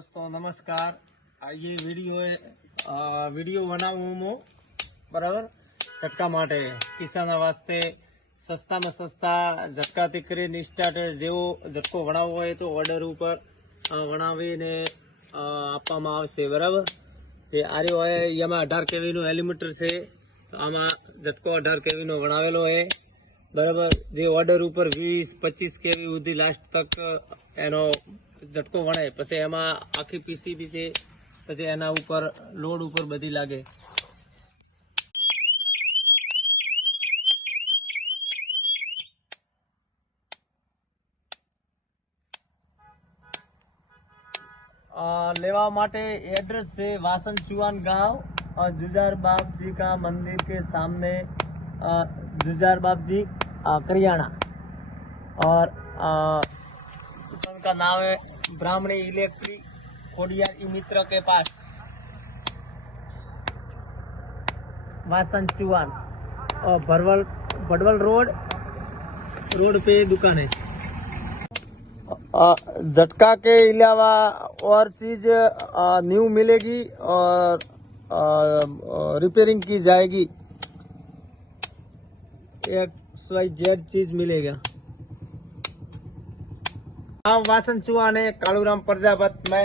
दोस्तों नमस्कार। ये વિડીયો બનાવું હું બરાબર ઝટકા માટે કિસાન વાસ્તે સસ્તામાં સસ્તા ઝટકાથી કરીને સ્ટાર્ટ જેવો ઝટકો વણાવવો હોય તો ઓર્ડર ઉપર વણાવીને આપવામાં આવશે બરાબર। જે આર્યો હોય એમાં 18 કેવીનું એલિમીટર છે, તો આમાં ઝટકો 18 કેવીનો વણાવેલો હોય બરાબર। જે ઓર્ડર ઉપર 20-25 કેવી સુધી લાસ્ટ તક એનો ઝટકો વણાય, પછી એમાં આખી પીસીબી છે, પછી એના ઉપર લોડ ઉપર બધી લાગે। लेवा माटे एड्रेस से वासन चुआन गांव और जुजार बाप जी का मंदिर के सामने जुजार बाप जी करियाना, और दुकान का नाम है ब्राह्मणी इलेक्ट्रिक खोडियार ई मित्र के पास, वासन चुआन और भड़वल रोड पे दुकान है। झटका के अलावा और चीज न्यू मिलेगी और रिपेयरिंग की जाएगी, XYZ चीज मिलेगा। वासन चुआन है कालूराम प्रजापत में